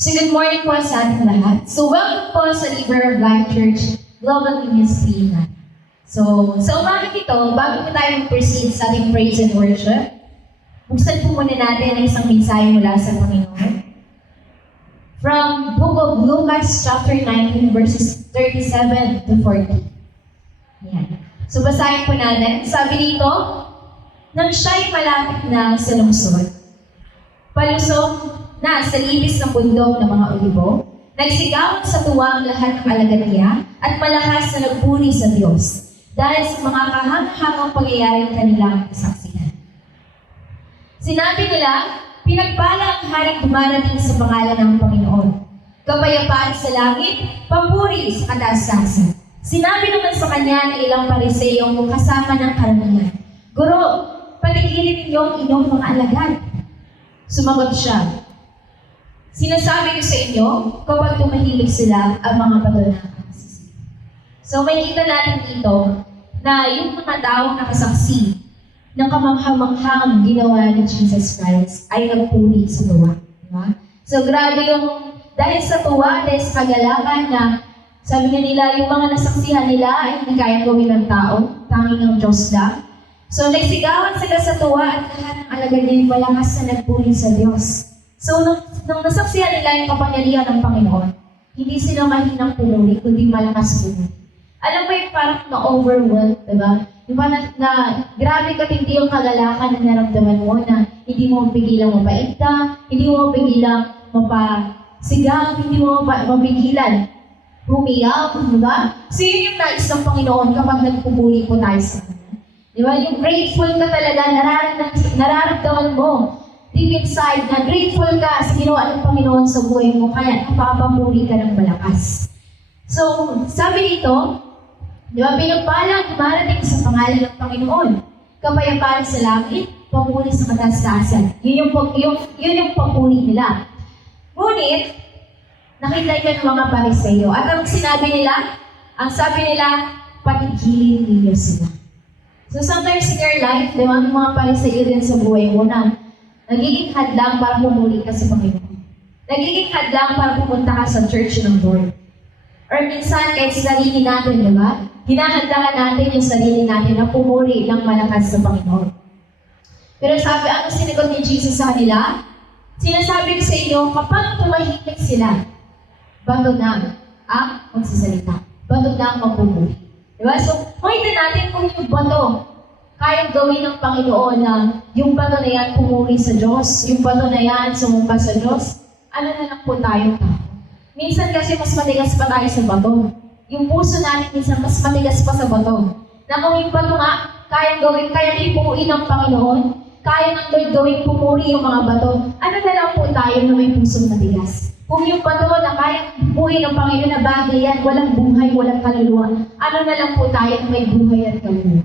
So good morning po sa ating lahat. So welcome po sa River of Life Church Global Ministry na. So sa umaga ito, bago po tayo mag-proceed sa ating praise and worship, buksan po muna natin ang isang mensahe mula sa Panginoon. From Book of Lucas chapter 19 verses 37 to 40. Yan. So basahin po natin. Sabi dito, nang siya'y malapit na sa lungsod, palusong na sa libis ng bundok ng mga olibo, nagsigawan sa tuwa ang lahat ng alagad niya at malakas na nagpuri sa Diyos dahil sa mga kahang-hangang pangyayaring kanilang nasaksihan. Sinabi nila, pinagpala ang haring dumarating sa pangalan ng Panginoon. Kapayapaan sa langit, papuri sa kataas-taasan. Sinabi naman sa kanya ng ilang pariseyong kasama ng karamihan, Guro, patigilin ninyo ang inyong mga alagad. Sumagot siya, sinasabi ko sa inyo, kapag tumahimik sila, ang mga bato na nakasisi. So makikita natin dito na yung mga taong nakasaksi ng kamangha-manghang ginawa ni Jesus Christ ay nagpuri sa tuwa. Diba? So grabe yung, dahil sa tuwa, dahil sa kagalakan na sabi nga nila, yung mga nasaksihan nila ay hindi kayang gawin ng tao, tanging ng Diyos lang. So nagsigawan sila sa tuwa at lahat ng alagad niya yung malakas na nagpuri sa Diyos. So, nung nasaksihan nila yung kapangyarihan ng Panginoon, hindi sila mahinang pumuli, kundi malakas pumuli. Alam mo yung parang na-overwhelmed, diba? Yung parang na grabe katindi yung kagalakan na naramdaman mo na hindi mo mapigilang mapaigta, hindi mo mapigilang mapasigaw, hindi mo mapigilan humiyaw, diba? So, yun yung nais ng Panginoon kapag nagpupuli po tayo sa Kanya. Diba? Yung grateful ka talaga, nararamdaman mo deep inside na grateful ka sa ginawa ng Panginoon sa buhay mo, kaya napapamuri ka ng malakas. So, sabi dito, di ba, pinagpalang dumarating sa pangalan ng Panginoon. Kapayapaan sa langit, papuri sa kataas-taasan. Yun yung papuri nila. Ngunit, nakita ka ng mga pariseyo. At ang sabi nila, patigilin ninyo sila. So, sometimes in your life, di ba, may mga pariseyo din sa buhay mo na nagiging hadlang para pumuli ka sa Panginoon. Nagiging hadlang para pumunta ka sa church ng Lord. Or minsan, kahit sa sarili natin, di ba? Hinahandakan natin yung sarili natin na pumuli ng malakas sa Panginoon. Pero sabi, ano sinagot ni Jesus sa kanila? Sinasabi ko sa inyo, kapag tumahimik sila, bato na ang magsasalita. Bato na ang magpumuli. Di ba? So, makita natin kung yung bato kayang gawin ng Panginoon na yung bato na yan pumuri sa Diyos, yung bato na yan sumumpa sa Diyos, ano na lang po tayo tao. Minsan kasi mas matigas pa tayo sa bato. Yung puso natin minsan mas matigas pa sa bato. Na kung yung bato nga, kayang ipuin ng Panginoon, kaya ng Lord gawin pumuri yung mga bato, ano na lang po tayo na may pusong matigas. Kung yung bato na kayang ipuin ng Panginoon na bagay yan, walang buhay, walang kaluluwa, ano na lang po tayo na may buhay at kaluluwa.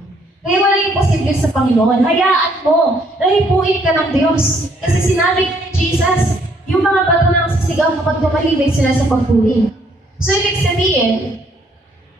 Kaya wala yung posible sa Panginoon. Hayaan mo, nahipuin ka ng Diyos. Kasi sinabi ni Jesus, yung mga bato na sisigaw kapag tumahimik sila sa pagpuri. So, ibig sabihin,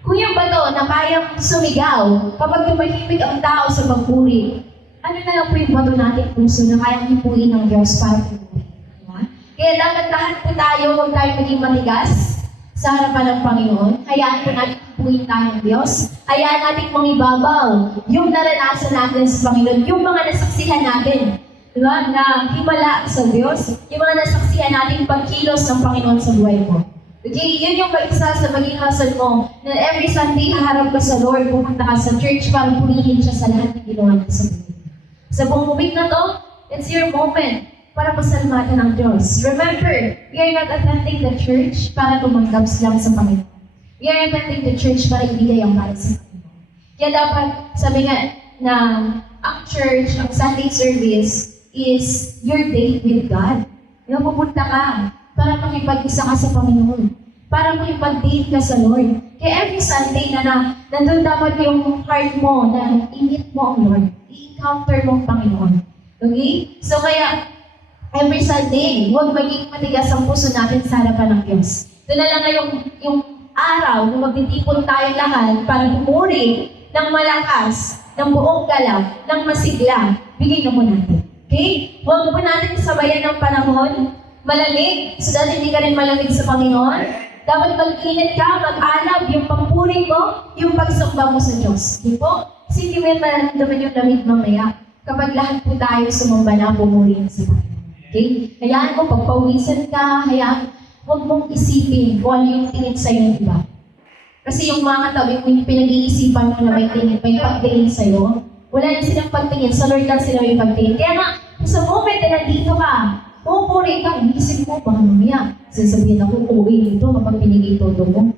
kung yung bato na kayang sumigaw kapag tumahimik ang tao sa pagpuri, ano na lang po yung bato natin puso na kayang hipuin ng Diyos para pumuri. Diba? Kaya dapat lahat po tayo, huwag tayo maging matigas sa harapan ng Panginoon. Hayaan po natin hipuin tayo ng Diyos. Hayaan natin mangibabaw yung naranasan natin sa Panginoon, yung mga nasaksihan natin, diba? Na himala sa Diyos, yung mga nasaksihan natin pagkilos ng Panginoon sa buhay mo. Okay, yun yung isa sa maging hasal mo, na every Sunday haharap ka sa Lord, pumunta ka sa church para purihin siya sa lahat ng ginawa niya sa buhay mo. Sa buong week na to, it's your moment para pasalamatan ng Diyos. Remember, we are not attending the church para tumanggap lang sa Panginoon. We are attending the church para ibigay ang para sa Panginoon. Kaya dapat, sabi nga na ang church, ang Sunday service, is your date with God. Pupunta ka para makipag-isa ka sa Panginoon. Para makipag-date ka sa Lord. Kaya every Sunday na nandun dapat yung heart mo na i-meet mo ang Lord. I-encounter mo ang Panginoon. Okay? So kaya, every Sunday, huwag maging matigas ang puso natin sa harapan ng Diyos. Ito na lang yung araw na magtitipon tayo lahat para pumuri ng malakas, ng buong galak, ng masigla. Bigay na mo natin. Okay? Huwag mo natin sabayan ng panahon malamig. So dahil hindi ka rin malamig sa Panginoon, dapat mag-init ka, mag-alab yung pagpuri mo, yung pagsamba mo sa Diyos. Di po? Kasi hindi mo yan mararamdaman yung lamig mamaya kapag lahat po tayo sumamba na pumuri sa Panginoon. Okay? Hayaan mo, pagpawisan ka, hayaan, huwag mong isipin kung ano yung tingin sa'yo ng iba. Kasi yung mga katabi mo, yung pinag-iisipan mo na may tingin, may pagtingin sa'yo, wala na silang pagtingin, sa Lord lang sila may pagtingin. Kaya nga, sa moment na nandito ka, pupuri ka, iisip mo, baka mamaya, sasabihin ako, uwi dito kapag binigay todo mo.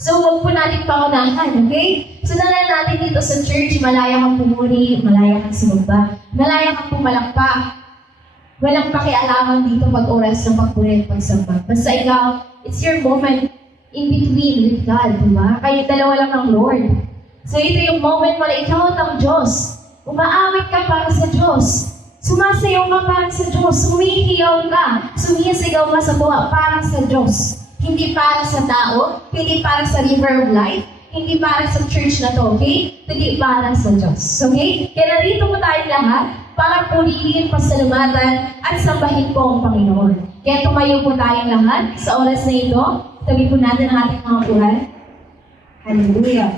So, huwag po natin pangunahan, okay? So, nalan natin dito sa church, malaya kang pumuri, malaya kang sumamba, malaya kang pumalakpak. Walang pakialaman dito pag oras ng pagpuri at pagsamba. Basta ikaw, it's your moment in between with God, di ba? Kayo dalawa lang ng Lord. So ito yung moment mo na ikaw at ang Diyos. Umaawit ka para sa Diyos. Sumasayaw ka para sa Diyos. Sumihiyaw ka. Sumisigaw ka sa tuwa para sa Diyos. Hindi para sa tao, hindi para sa River of Life, hindi para sa church na to, okay? Hindi para sa Diyos. Okay? Kaya narito po tayo lahat para purihin, pasalamatan, at sambahin po ang Panginoon. Kaya tumayo po tayong lahat sa oras na ito. Tabi po natin ang ating mga buhay. Hallelujah.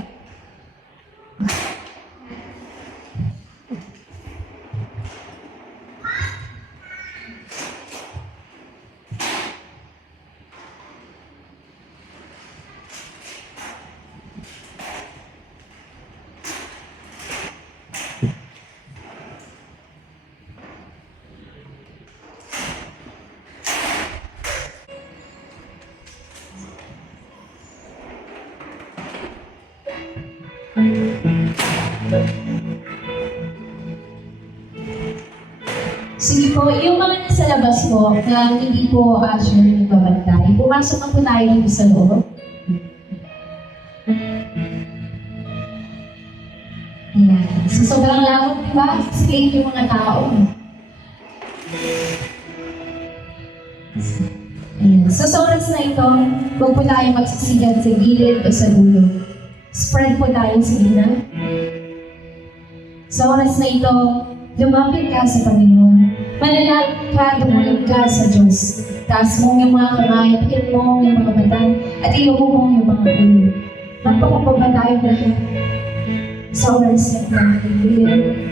Sige po, yung mga nasa labas po na hindi po sure nagbabantay, pumasok na po tayo dito sa loob. Ayan. So sobrang lamot, di ba? Slave yung mga tao. Ayan. So sa oras na ito, huwag po tayo magsisigan sa gilid o sa dulo. Spread po tayo sa gina. Sa oras na ito, lumapit ka sa Panginoon. Manalangin ka, tumulog ka sa Diyos. Taas mo yung mga kamay, pikit mo yung mga mata, at iluko mo yung mga ulo. Magpakapaba tayo lahat. Sa oras na ito, hallelujah.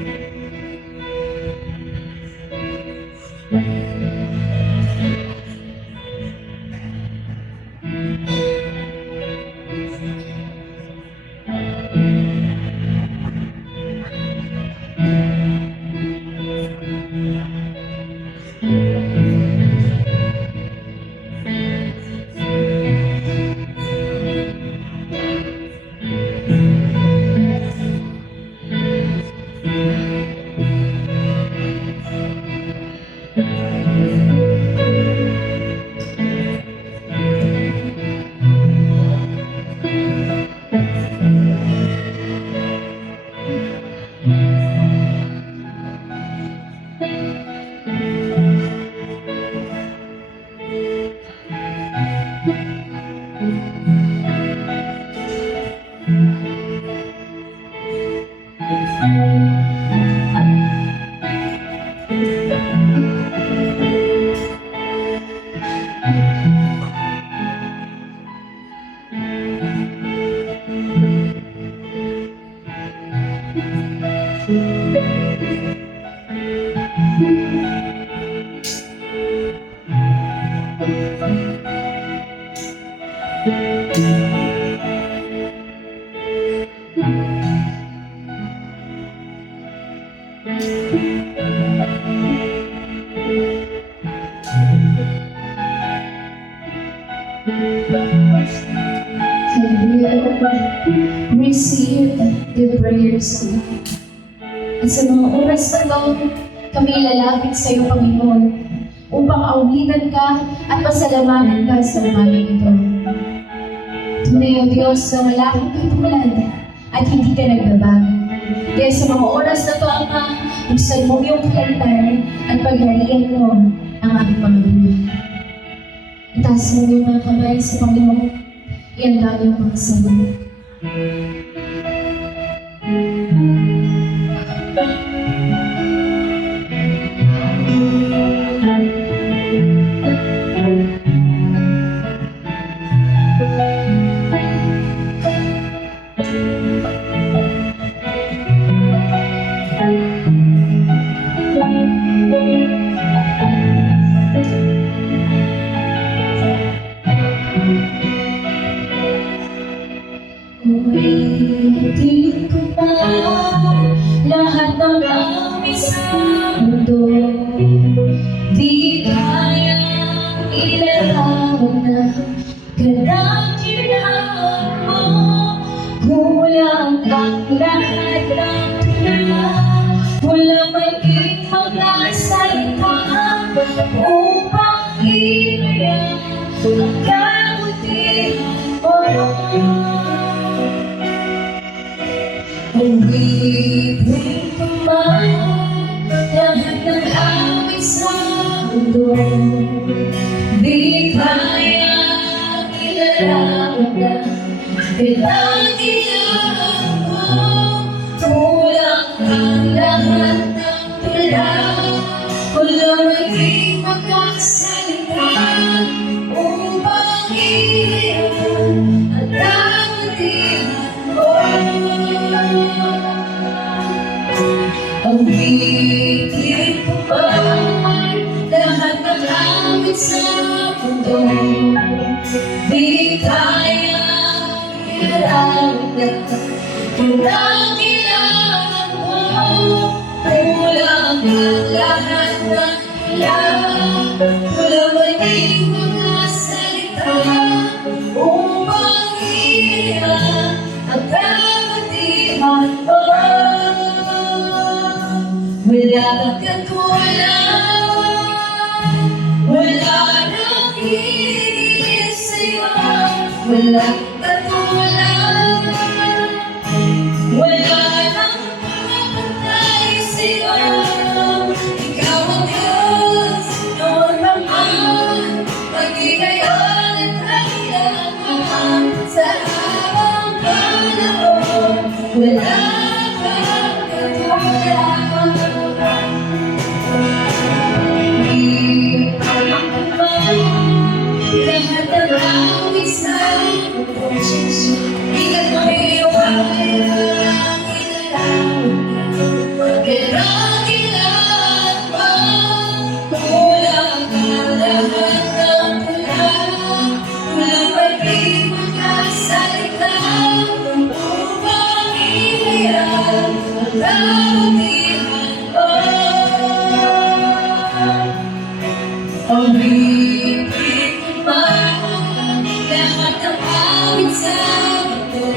Receive the prayers of God. At sa mga oras na ito, kami lalapit sa iyo, Panginoon, upang awitan ka at pasalamatan ka sa umagang ito. Tunay o Diyos na wala kang katulad at hindi ka nagbabago. Kaya sa mga oras na ito, Ama, buksan mo yung kaltar at pagharian mo ang aming mga buhay. Itaas mo yung mga kamay sa Panginoon. Ianda yung mga salud. ilarawan na kadakilaan mo. Kulang ang lahat ng tula, walang maging mga salita upang ilayan ang kabutihan mo. Uwitin ko man lahat ng awit sa mundo, di kayang ilarawan na kailangan mo. Kulang ang lahat ng tula, walang maging magkasalita upang ilayan ang kabutihan mo. Ang bitin ko pa lahat ng awit sa mundo, di kayang ilarawan na kailangan mo. Kulang ang lahat ng tula, walang maging mga salita upang ilayan ang kabutihan mo. Wala kang katulad, wala nang hihigit sa'yo. Wala kang katulad, wala nang makapantay sa'yo. Ikaw ang Diyos, noon naman, maging ngayon at kailangan. Sa habang panahon, wala kang katulad. Lahat ng awit sa mundo, ikat mo iyong kayang ilarawan. Kailangan ba kulang ang lahat ng tula, walang maging magkasalita upang ilayan ang kabutihan mo. Ang bitin ko pa lahat ng awit sa mundo,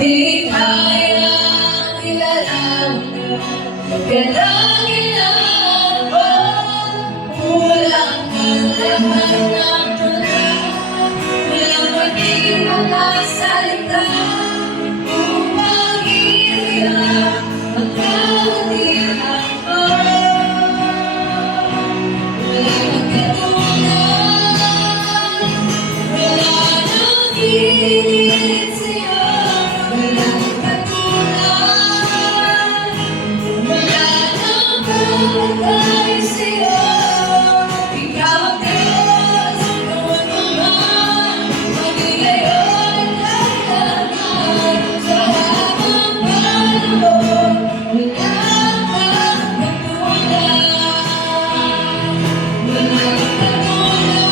di kayang ilarawan na kailangan mo. Kulang ang lahat ng tula, walang maging mga salita upang ilayan ang kabutihan mo. Wala kang katulad, wala nang hihigit sa'yo. Wala kang katulad, wala nang makapantay sa'yo. Ikaw ang Diyos, noon naman, maging ngayon at kailangan. Sa habang panahon, wala kang katulad. Wala kang katulad,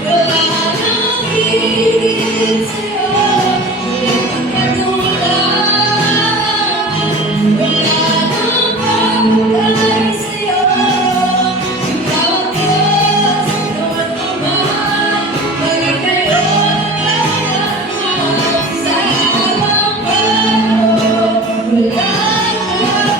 wala nang hihigit sa'yo. Wala kang katulad, wala nang makapantay sa'yo. Ikaw ang Diyos, noon naman, maging ngayon at kailangan. Sa habang panahon, wala kang katulad.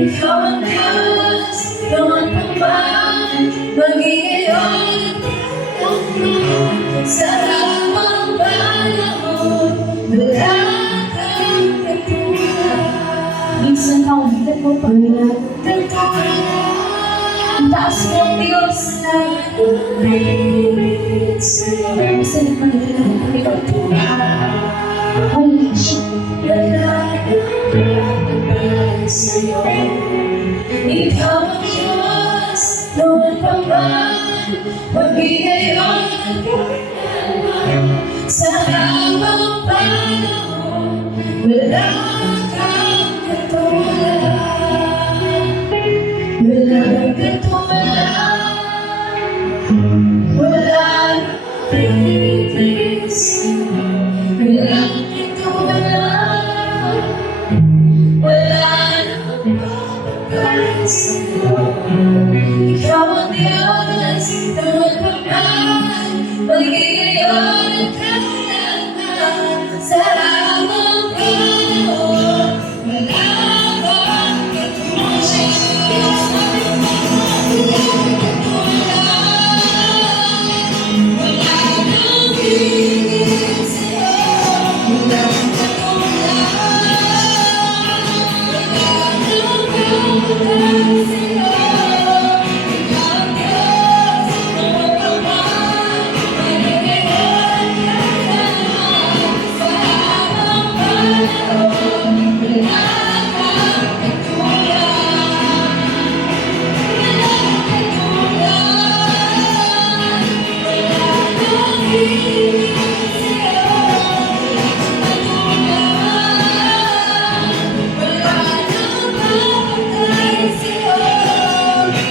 Ikaw ang Diyos, noon pa man, magiging sa habang panahon, wala kang katulad. Minsan pa umigat mo pa. Ang taas mo, Diyos. Basta naman ito na wala siya. Ikaw ang Diyos, noon pa man, magbigay ang kailangan. Sa habang panahon, wala kang katulad. Wala kang katulad. Wala nang pinitig sa'yo. Wala kang katulad. Wala nang babagay sa'yo. Ikaw ang Diyos, noon pa man, magbigay ang kailangan. Sa habang panahon, wala kang katulad. Wala kang katulad. Wala nang higit sa'yo. Wala kang katulad. Wala nang babagay sa'yo. Ikaw ang Diyos, noon pa man, magbigay ang kailangan. Sa habang panahon, wala kang katulad. Wala kang katulad. Wala nang higit sa'yo. Wala nang babagay sa'yo.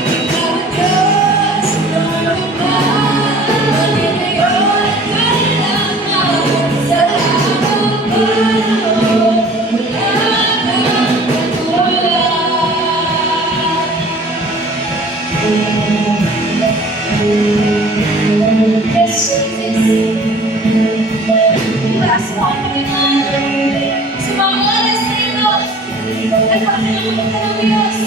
Ikaw ang Diyos, noon pa man, magbigay ang kailangan. Sa habang panahon, wala kang katulad. Taas mo ang Panginoon. Sa mga oras na ito, nagpapalangit ka ng Diyos.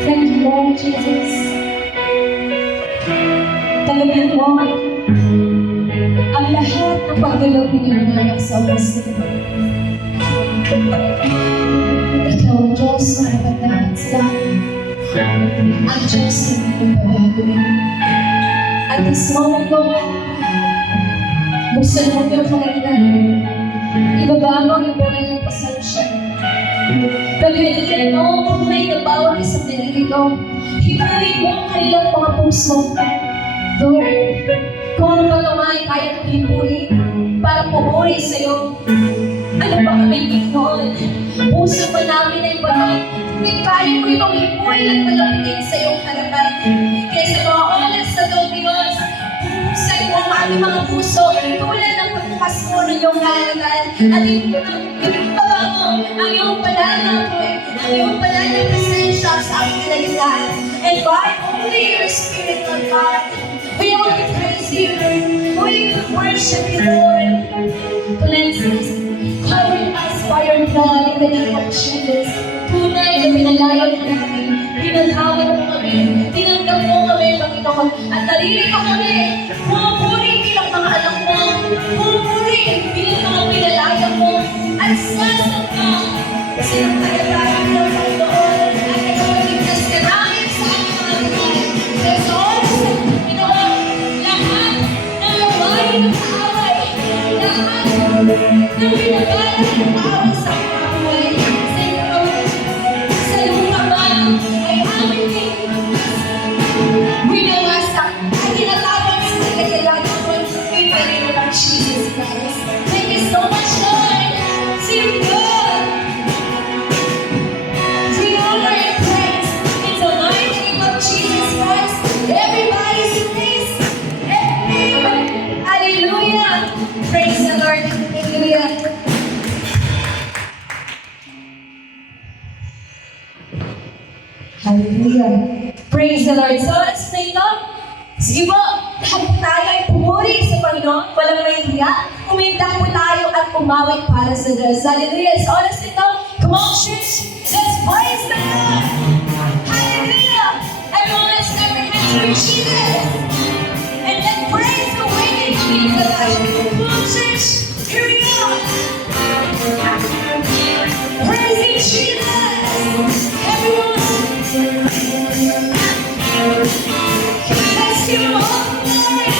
Thank you, Lord Jesus. Talagang Lord, ang lahat ng paggalaw ninyo mga anak sa oras na ito. Ikaw ang Diyos na napagdagat sa langit. Ang Diyos na hindi pagbabagoin. At this moment, Lord, buksan mo yung kalangitan. Ibaba mo ang buhay ng pasensya. Pagkailan mo ang buhay ng bawat isang nililito. Hipuin mo ang kanilang mga puso. Lord, kung ano pa naman kaya kong hipuin para pumuri sa'yo, ano ba kami Panginoon? Puso pa namin ay parang hindi kaya mo itong hipuin at malapitin sa iyong harapan. Kaya sa mga oras na ito, Diyos, bubuksan mo ang aming mga puso tulad ng pagbukas mo ng iyong halagan at ipagpaba mo ang iyong pananapoy, ang iyong pananapoy presensya sa aming kalagitnaan. And by only your Spirit, Lord God, we will praise you, we will worship you, Lord. Cleanse us, cover us by your blood in the name of Jesus. Tunay na pinalayo mo namin, pinaghawa mo kami, tinanggap mo kami, Panginoon, at naririnig kami, pumupuri bilang mga anak mo, pumupuri bilang mga pinalayo mo, at sasang ka, sinagtagatang ng Panginoon, at ikaw-ligtas ka namin sa aming mga buhay. Kaya sa oras na Panginoon, lahat ng lumayo ng kaaway, lahat ng pinagalan ng kaaway sa mga buhay, sa lupa man ay aming winawasak at tinatawag sa kagalagan mo in the name of Jesus Christ. Thank you so much, Lord. See you good. We honor and praise in the mighty name of Jesus Christ. Everybody praise. Amen. Hallelujah. Praise the Lord. Hallelujah. Hallelujah. Praise the Lord. So, let's play ito. Sige po, lahat po tayo ay pumuri sa Panginoon. Walang may hiya. Umintak po tayo at umawit para sa Diyos. Hallelujah. So, let's ito. Come on, church. Let's praise the Lord. Hallelujah. Everyone, let's clap your hands for Jesus. And let's praise the way Come on, church. Here we go. Praising Jesus. Everyone. Let's give him all the glory.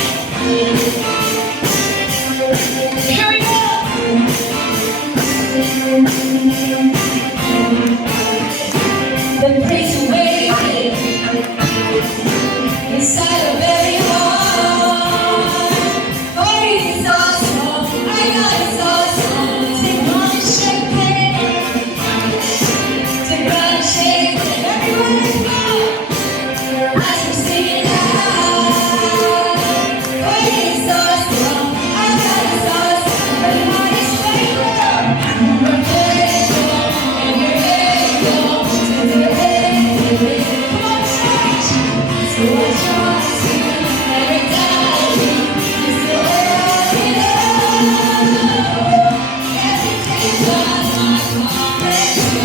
Here we go. The praise and wave inside of every heart. Oh, he's awesome. I know he's awesome. Take on and shake it. Take on and shake it. Everyone, let's go. As we sing it out. Oh, he's awesome. I know he's awesome. Everyone is faithful. You're faithful. And you're faithful. To the end. Come on, church. So I trust you every time. You still hold me up. Everything that I promise you.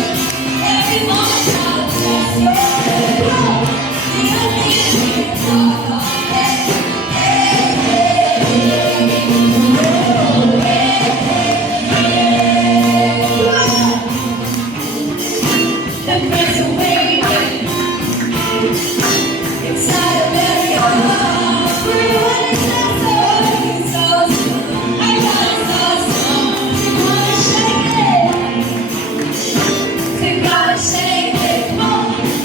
Every moment I bless your name. The only thing I the praise away inside of every heart. Everyone is awesome. He's awesome. I know he's awesome. You wanna shake it? You gotta shake it. Come on.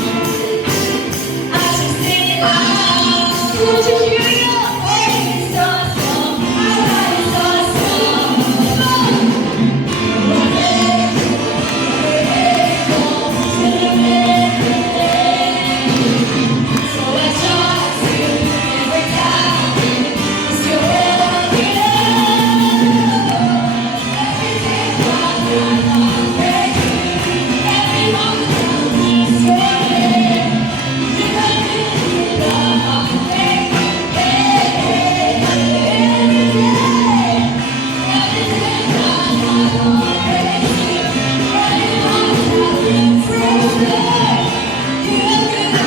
As we sing it out. Come on, church, here we go. Oh, he's awesome. I know he's awesome. Come on. So I trust you every time. It's your will. Everything I pray. Every moment is your name. You have been the heartbreak. Every day. Everything I praise you. Every moment I praise you. You have been the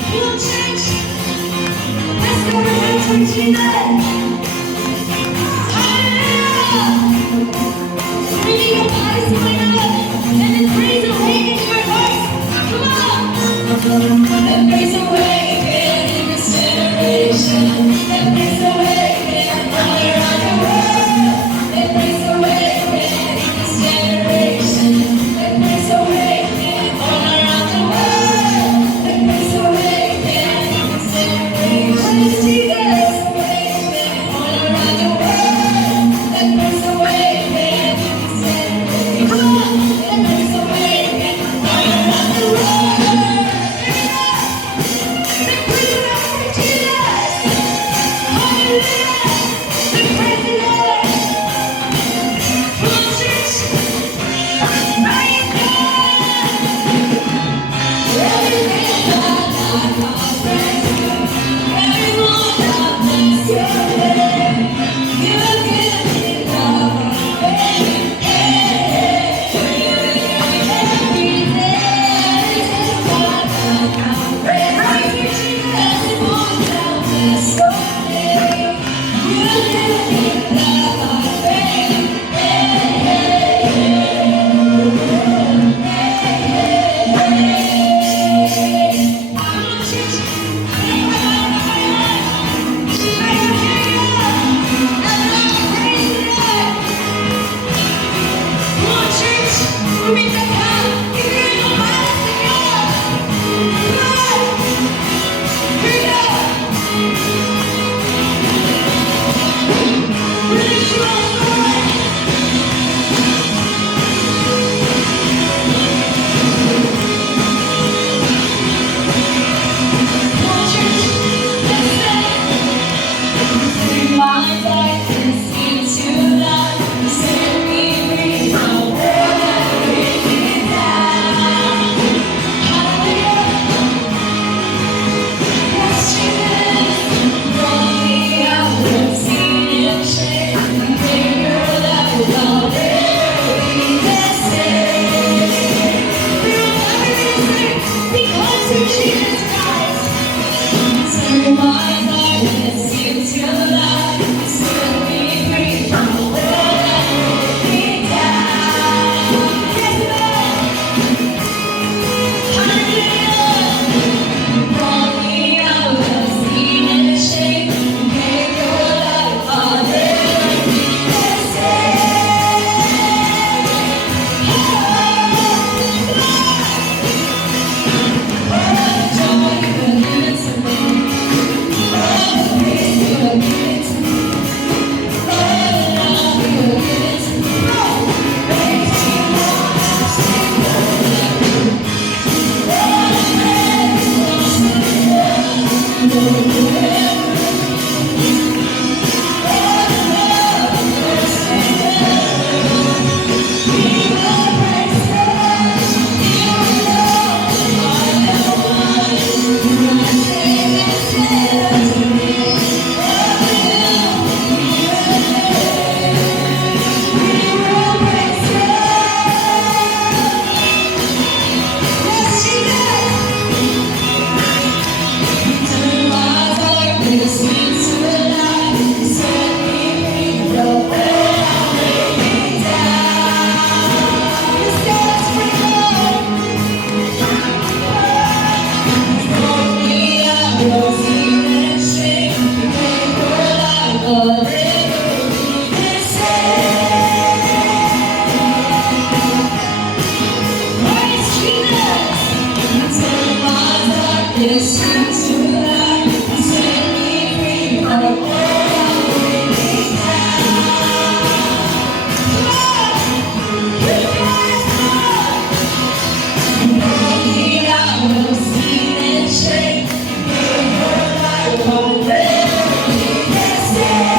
Come on, church. Let's go ahead to Jesus. Hallelujah. Bringing your bodies going up and then praise awaken in your hearts. Come on. Let praise awaken in this generation. Let praise awaken all around the world. Let praise awaken in this generation. Let praise awaken all around the world. Let praise awaken in this generation. Praise Jesus. Awaken all around the world. Let praise awaken in this generation. Come on. Let praise awaken all around the world. Here we go. Listen to love, set me free from all I'm bringing down. Only I will see and shake, but her light won't ever be the same.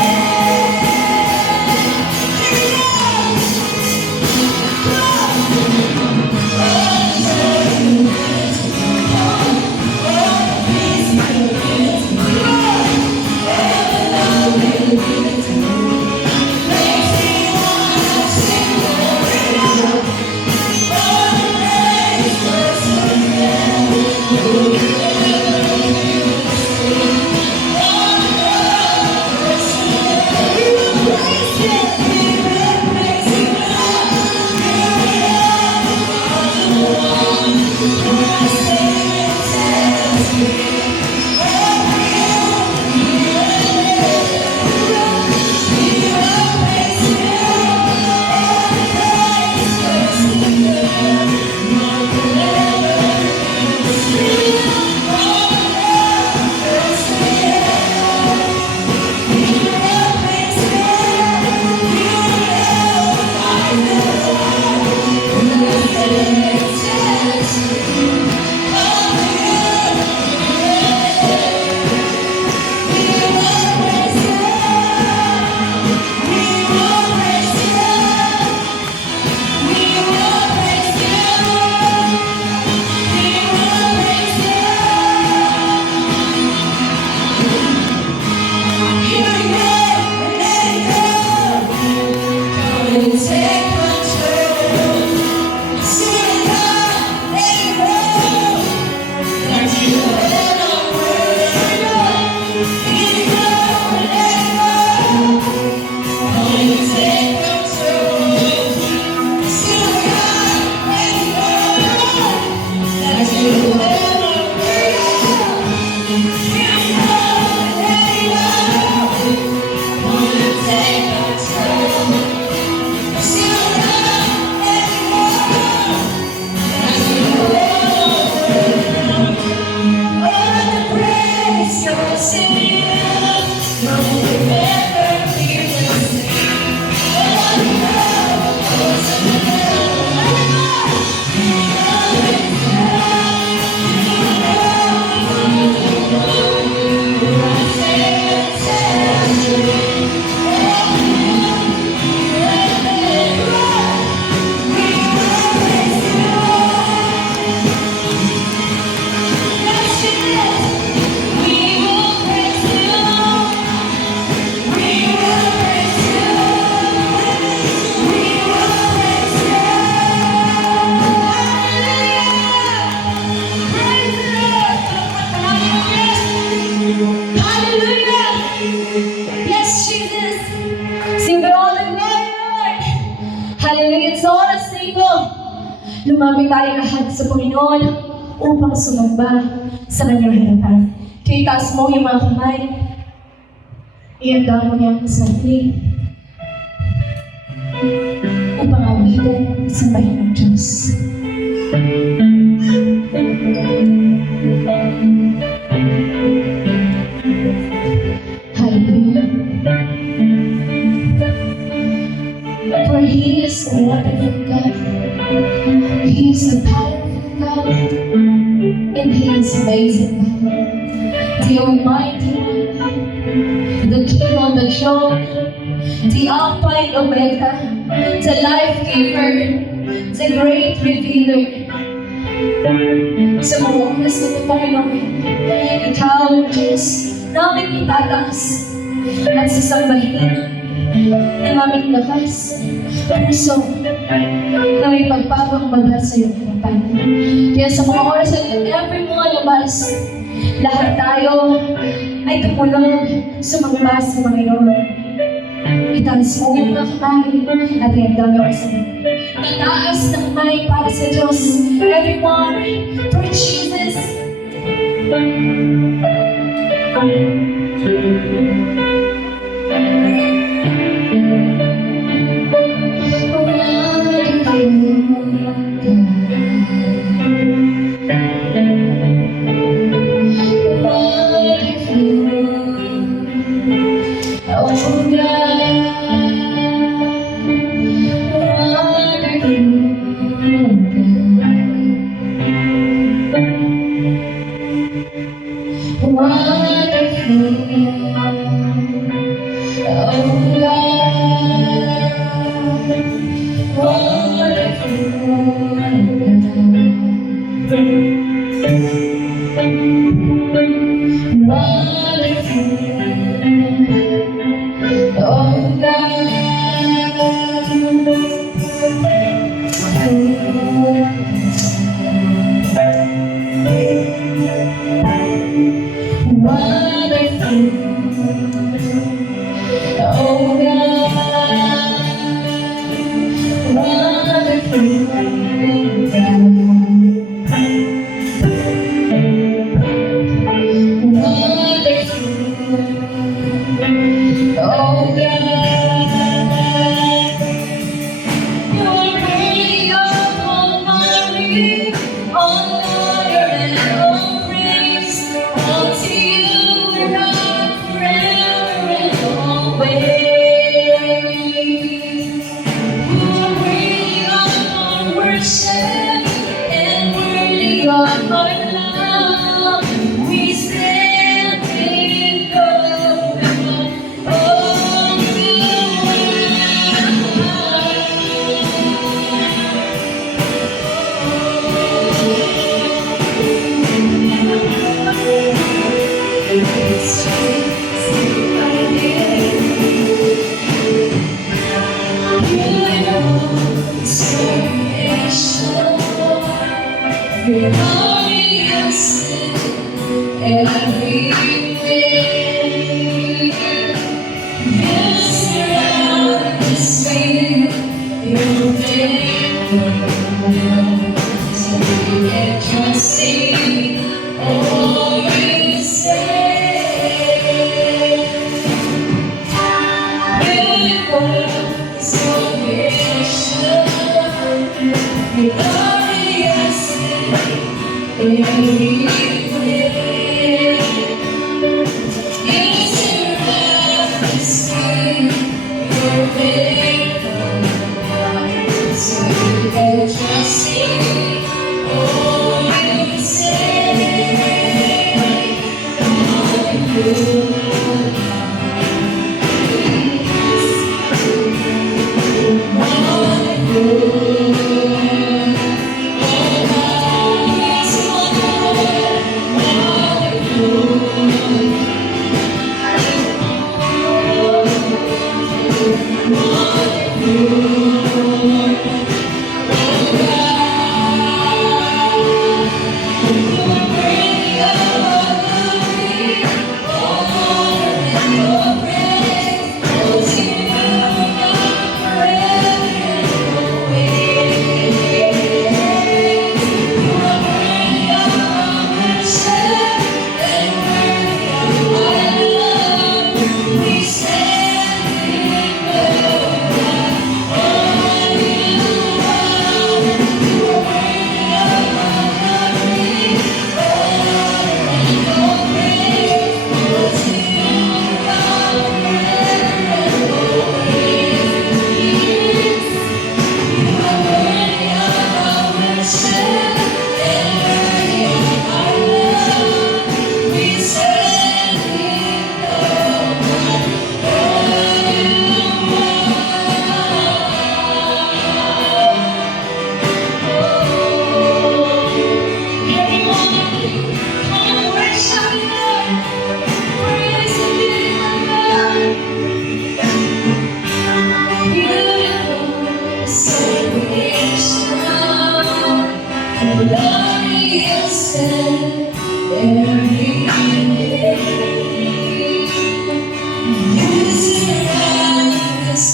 Lumapit tayo lahat sa Panginoon upang sumamba sa kanyang harapan. Kaya itaas mo yung mga kamay. Ianda mo niya ang sarili upang awitin sa bayan ng Diyos. Hallelujah. For He is a wonderful God. He is a powerful God, and He is amazing God. The Almighty One, the King on the throne, the Alpha and Omega, the Life Giver, the Great Revealer. Sa mga oras na ito, Panginoon, Ikaw, Diyos, namin itataas at sasambahin ng aming lakas, puso, na may pagpapang magla sa iyong harapan. Kaya sa mga oras na every mga labas, lahat tayo ay tumulong sumamba sa Panginoon. Itaas mo yung mga kamay at iandang yung isa. Mataas na kamay para sa Diyos. Everyone, for Jesus. Oh God, wonderful. Oh God, wonderful. Oh God. You are worthy of all glory, all honor, and all praise. Unto you we God forever and always. You are worthy of our worship and worthy of our love. We stand in awe of you. Glorious in every way. You surround us with your faithfulness. So we can trust in all you say. Beautiful is your creation. Glorious in every way. You surround us with your faithfulness. So we can trust in all you say. Glorious in every way. You surround us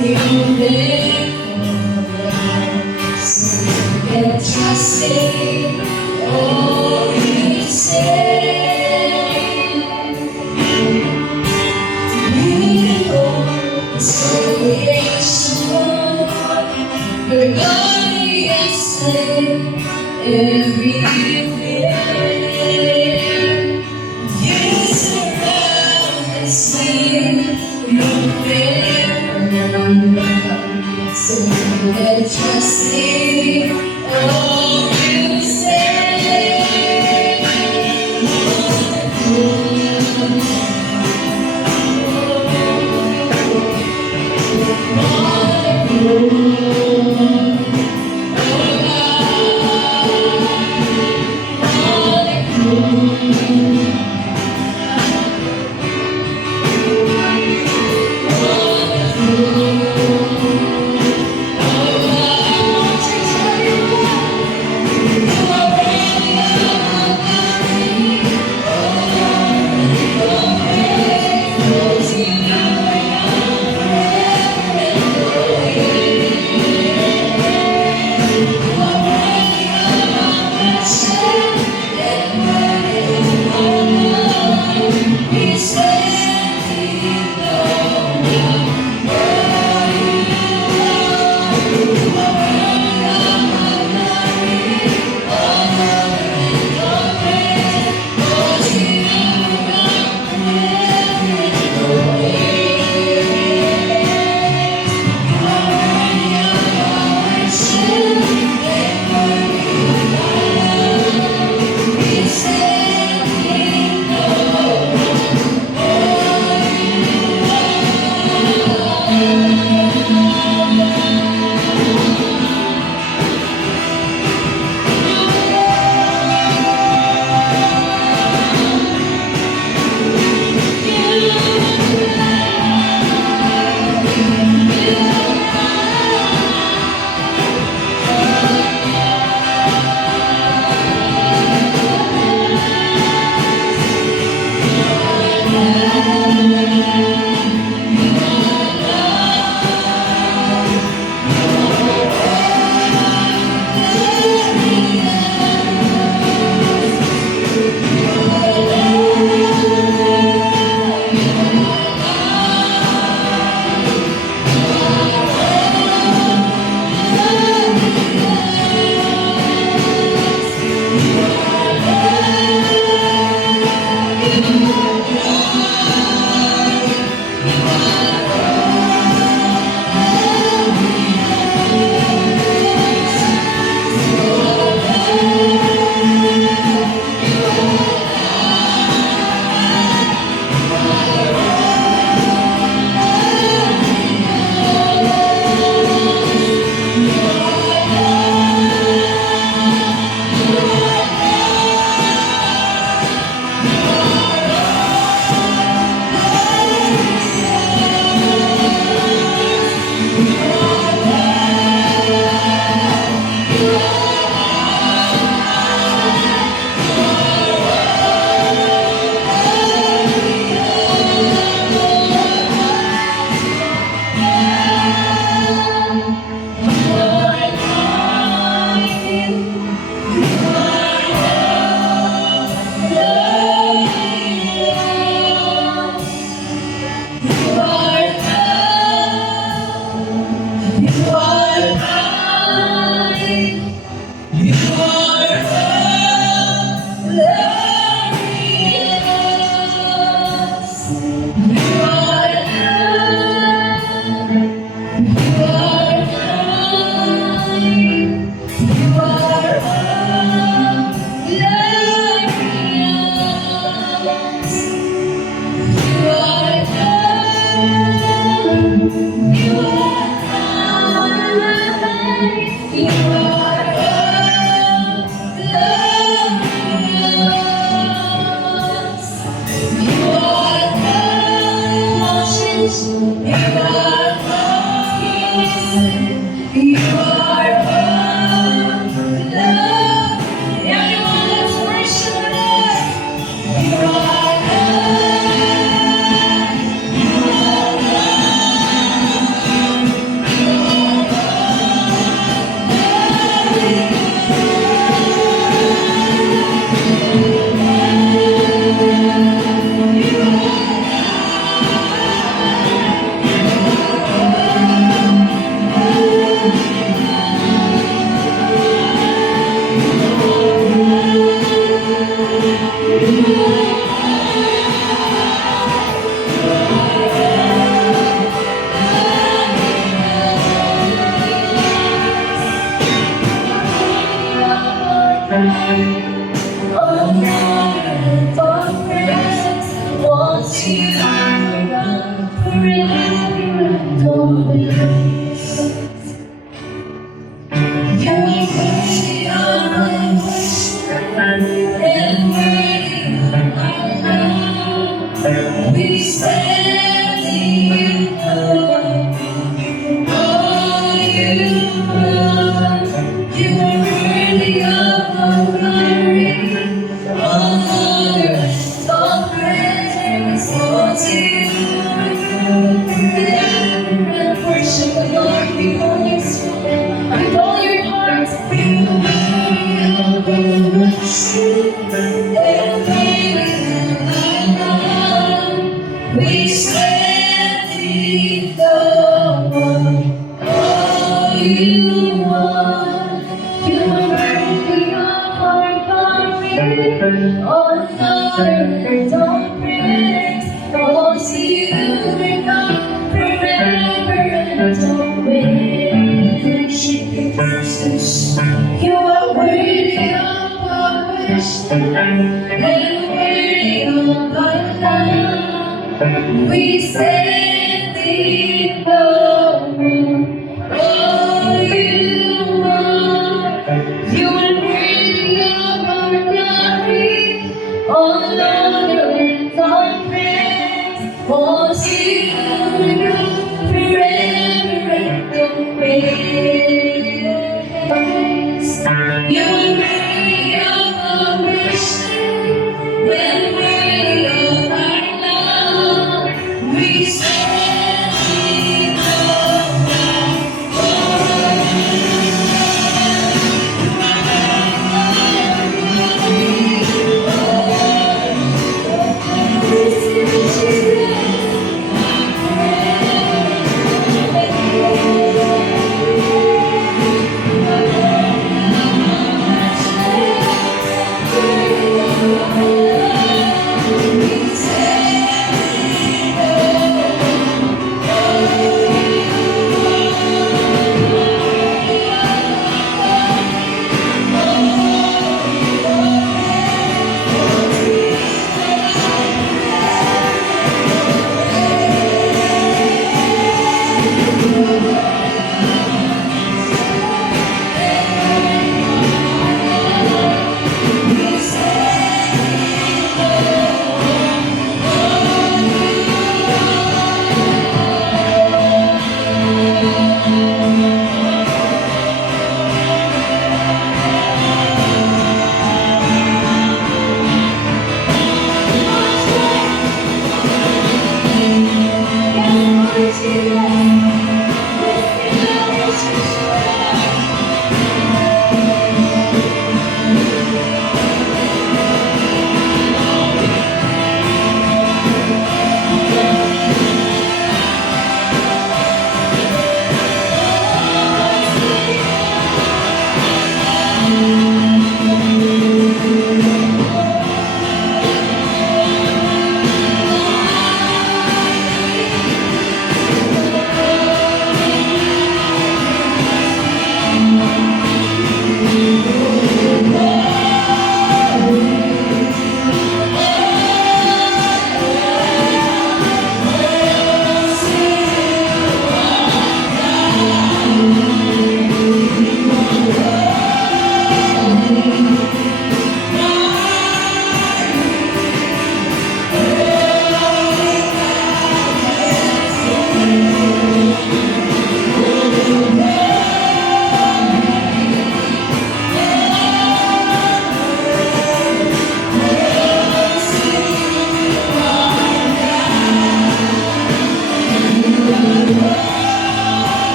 with your faithfulness. So we can trust in all you say. Beautiful is your creation. Your glorious in every way. You surround us with your faithfulness. So we can trust in all you say. honor and all praise. Want you forever and always. You're worthy of my worship and worthy of my love. We stand in awe. Oh, you are worthy of all glory, all honor, all praise. Oh, to you, and worship the Lord with all your soul, with all your heart. You are worthy of all worship and worthy of our love. We stand in awe. Oh, you are worthy of our glory, all honor and all praise. All to you, God, forever and always. You are worthy of our worship and worthy of our love. We stand in awe. Oh, you are worthy of our glory, all honor and all praise. All to you, God, forever and always. You are worthy of our worship and worthy of our love. We stand in awe.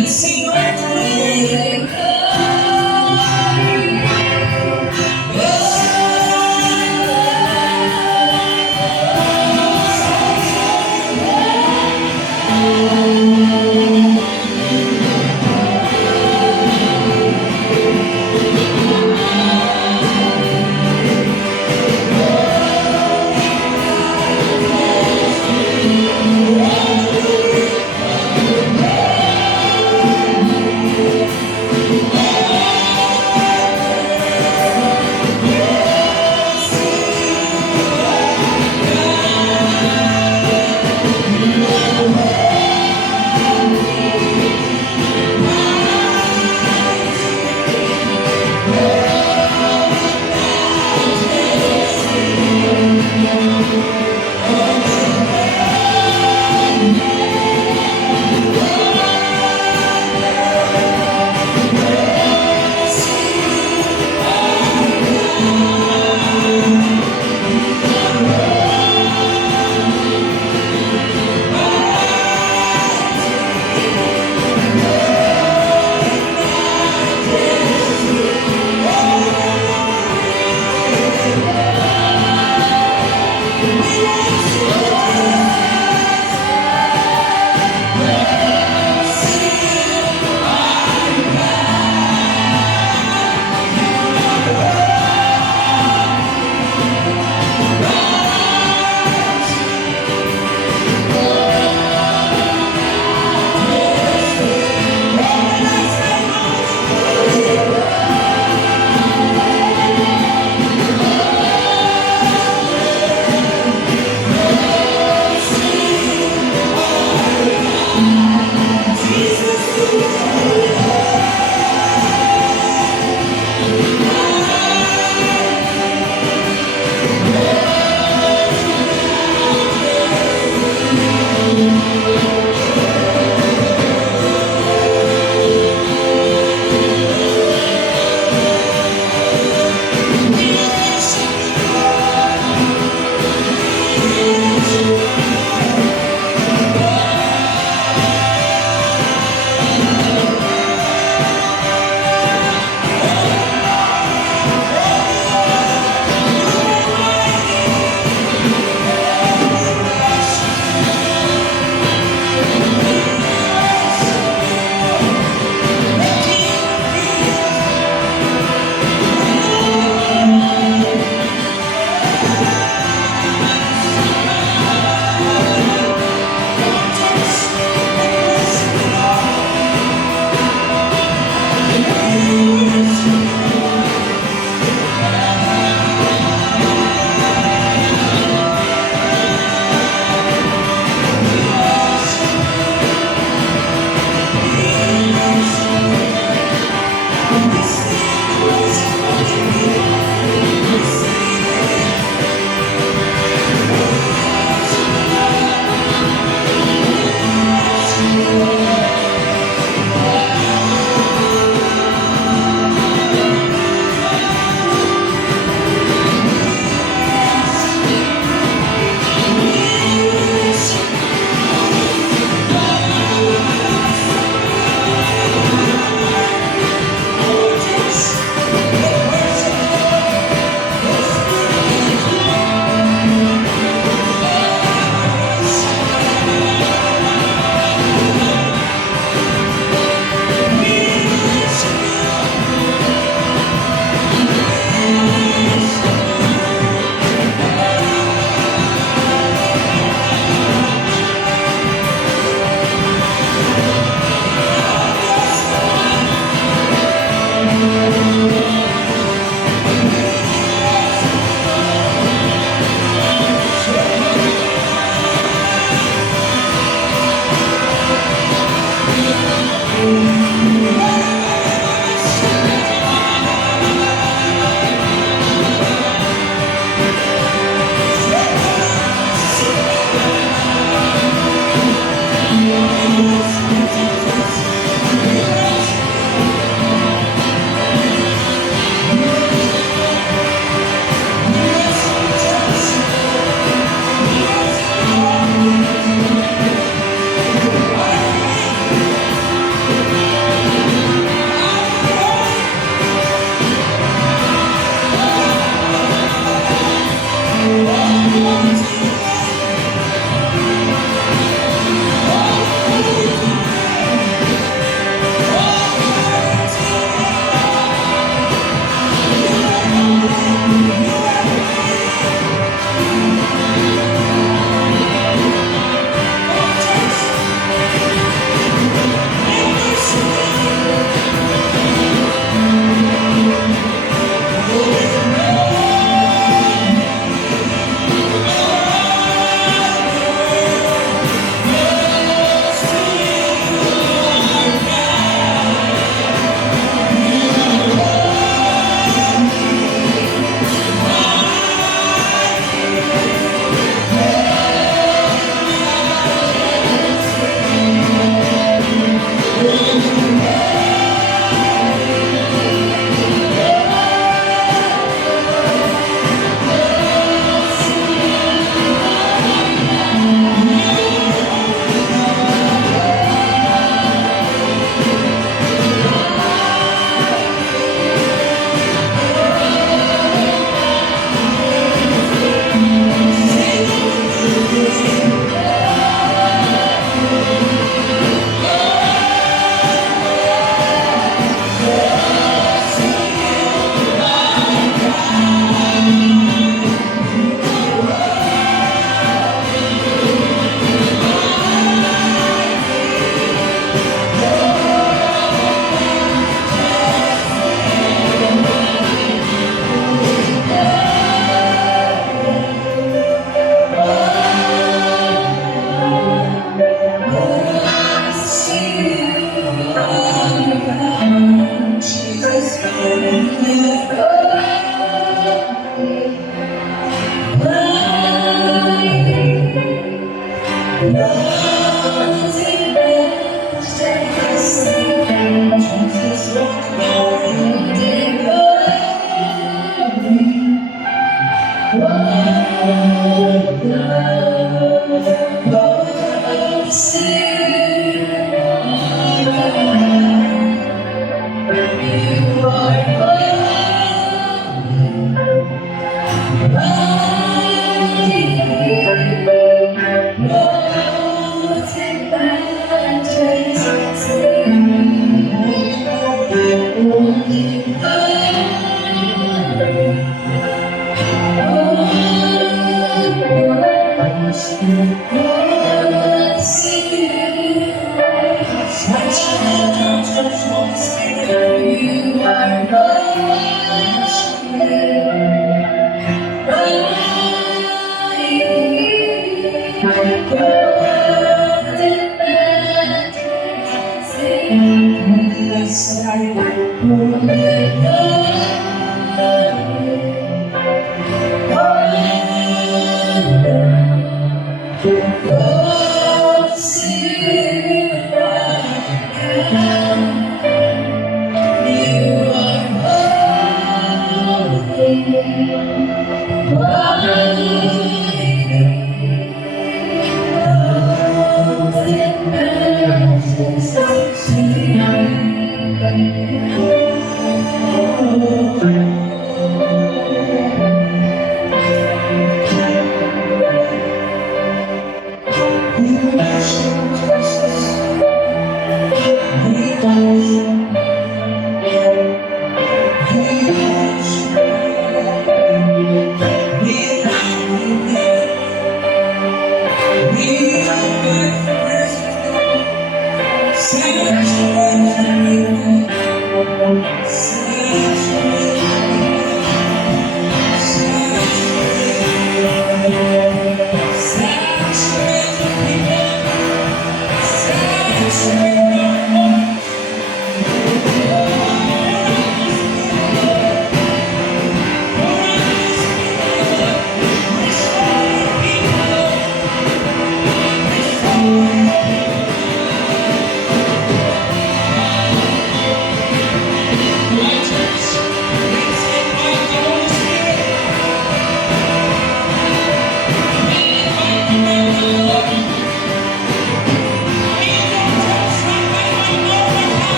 Let's sing our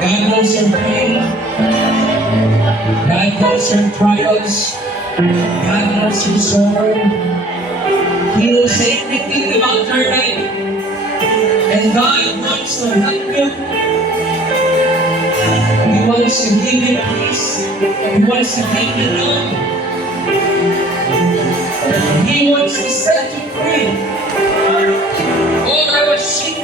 God knows your pain. God knows your trials. God knows your sorrow. He knows everything about your life. And God wants to help you. He wants to give you peace. He wants to give you love. He wants to set you free. Oh, I was sick.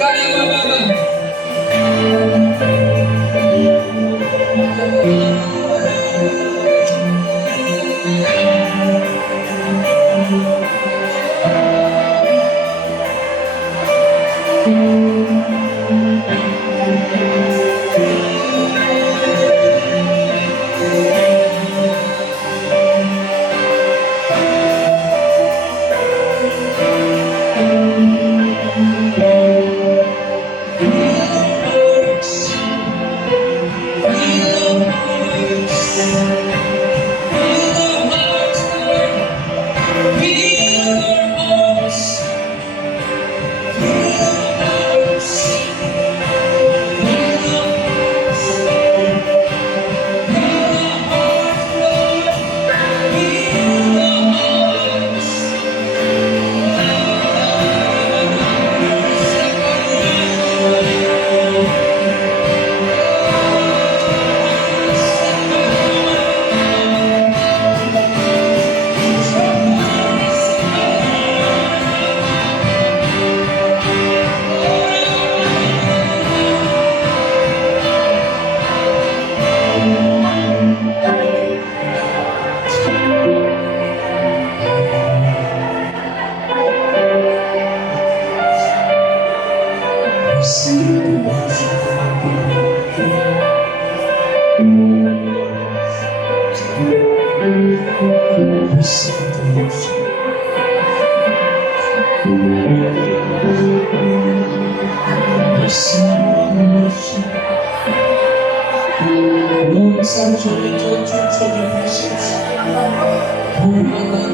Receive the worship. Receive the worship. Receive the worship. Lord, saturate your church with your presence. Oh my God.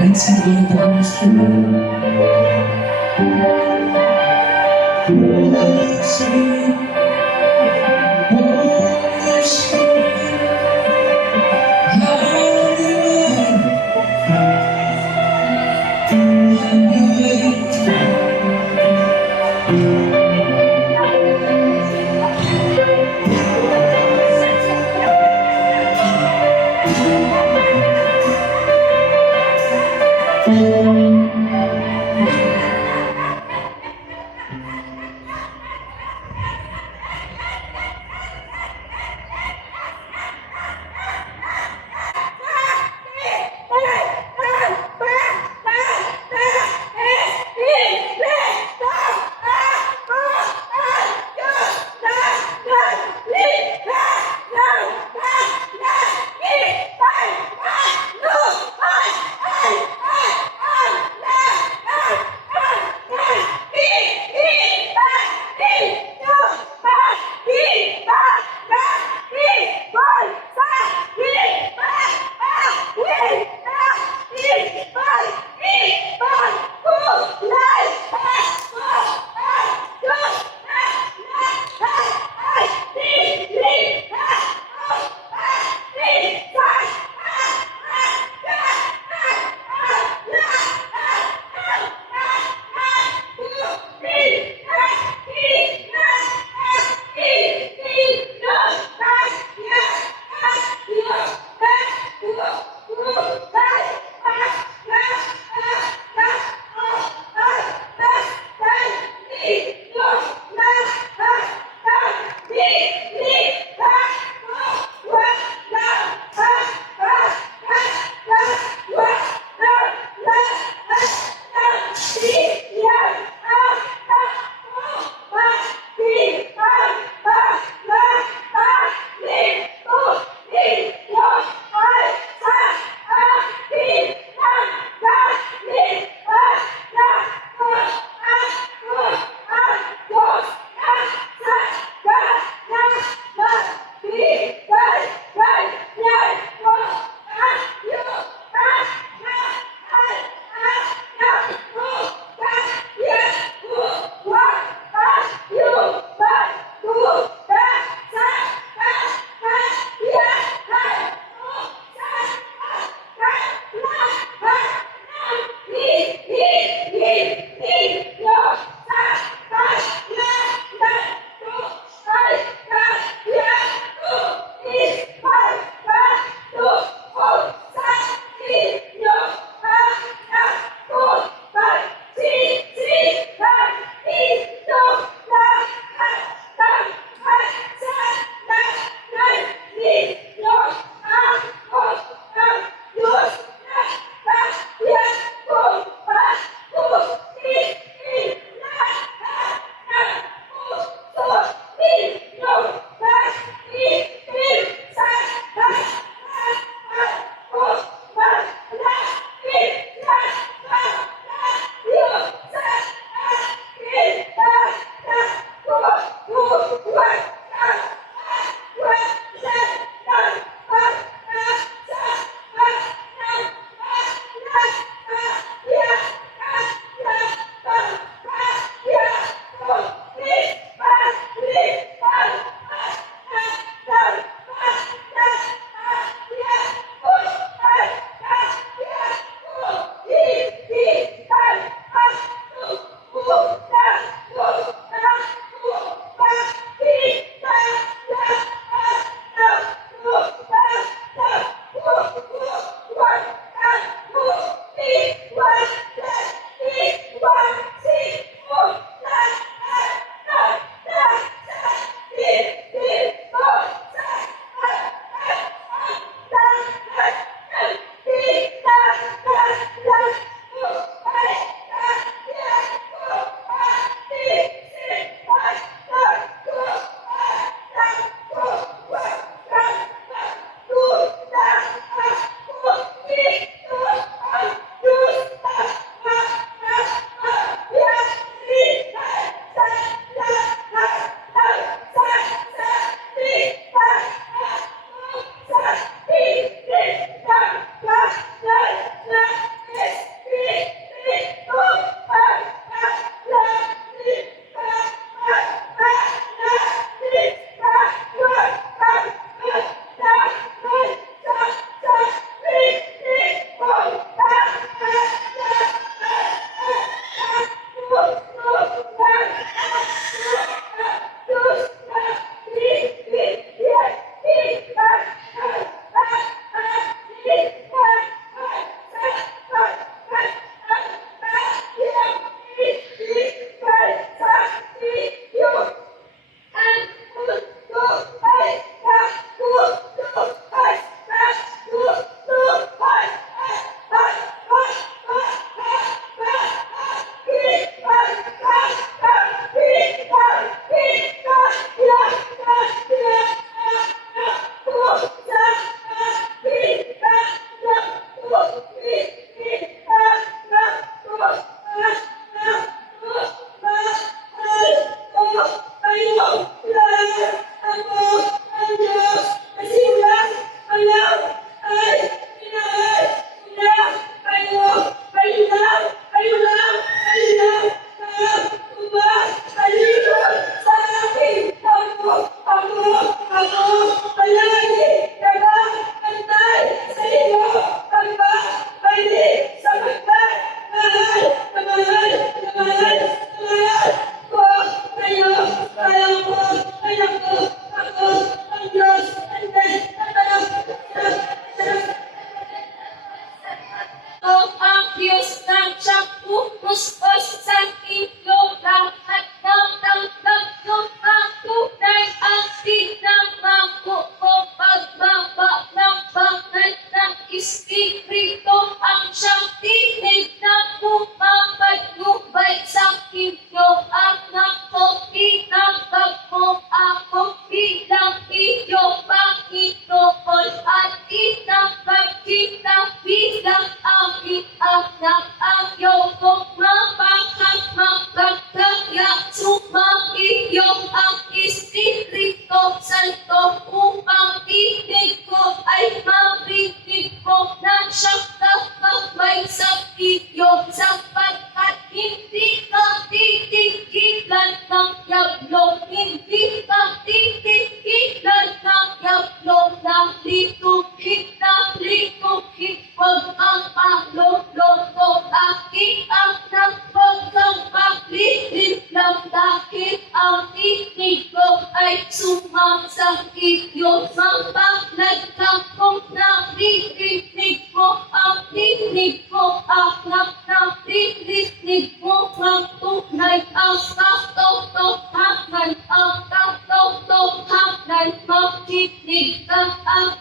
Let's have a look at this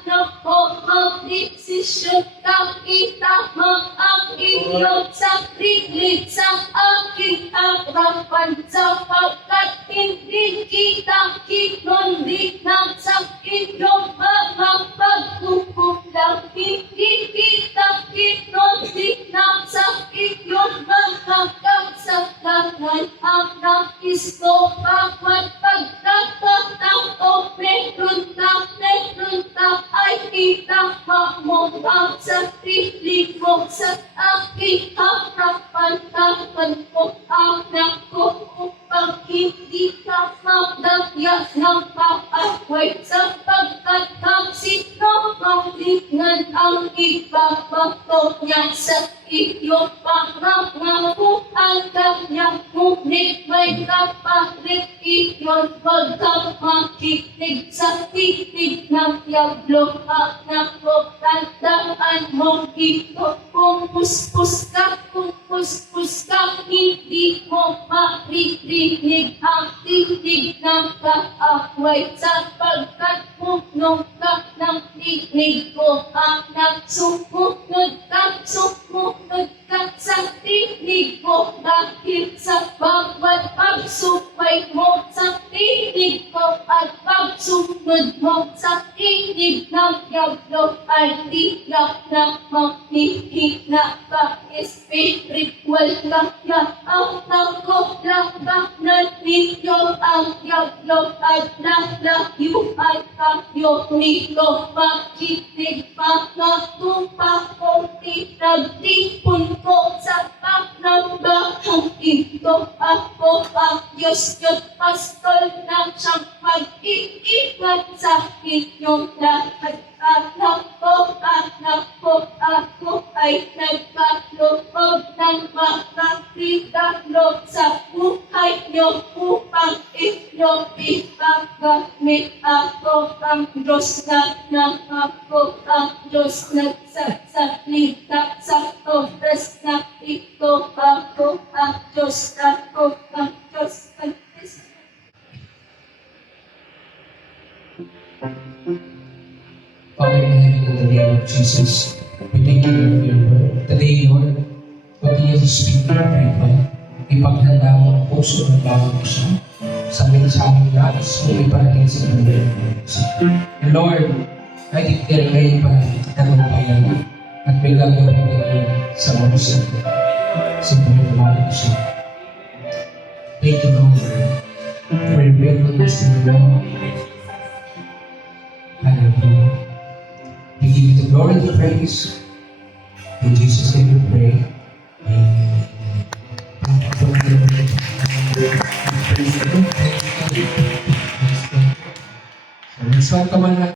nako magdesisyon Nakita mo ang iyong sarili sa aking harapan sapagkat hindi kita kinundi ng sa iyong mga pagkukulang. Hindi kita kinundi ng sa iyong mga kasalanan. Ang nais ko bawat pagkakataon meron na ay itama mo ang sarili mo sa aking harapan. Tapan mo anak ko upang hindi ka magdaya ng kaaway sapagkat ang sinungalingan ang ibabato niya sa iyong pangangako ang kanyang ngunit may kapalit iyon. Huwag kang makinig sa tinig ng diablo. Anak ko, tandaan mo ito. Kung puspus ka, hindi mo maririnig ang tinig ng kaaway sapagkat punong ka ng tinig ko. Anak, sumunod ka sa tinig ko dahil sa bawat pagsupay mo sa tinig ko at pagsunod mo sa tinig ng diablo ay tiyak na maghihina ka. Spiritual ka niya ang nakolanganan ninyo ang diablo at lalayuan kayo nito. Makinig mga tupakong tinagtipon ko sa panambahang ito. Ako ang Diyos pastol na siyang mag-iingat sa inyong lahat. Anak ko, ako ay nagkaloob ng makakilalo sa buhay niyo upang inyo ipagamit. Ako ang Diyos na ako ang Diyos nagsasalita sa oras na ito. Ako ang Diyos, ako ang Diyos. Father in heaven, in the name of Jesus, we thank you for your word. Today, Lord, continue to speak your people. Ipaghanda mo ang puso ng bawat isa sa mensaheng nais mo iparating sa mundo. And Lord, I declare kayo pa tagumpayan at may gagawin kayo sa mga sa buhay ng bawat isa. Thank you, Lord, for your faithfulness in your love. Hallelujah. We give you the glory and the praise. In Jesus' name we pray. Amen. So let's welcome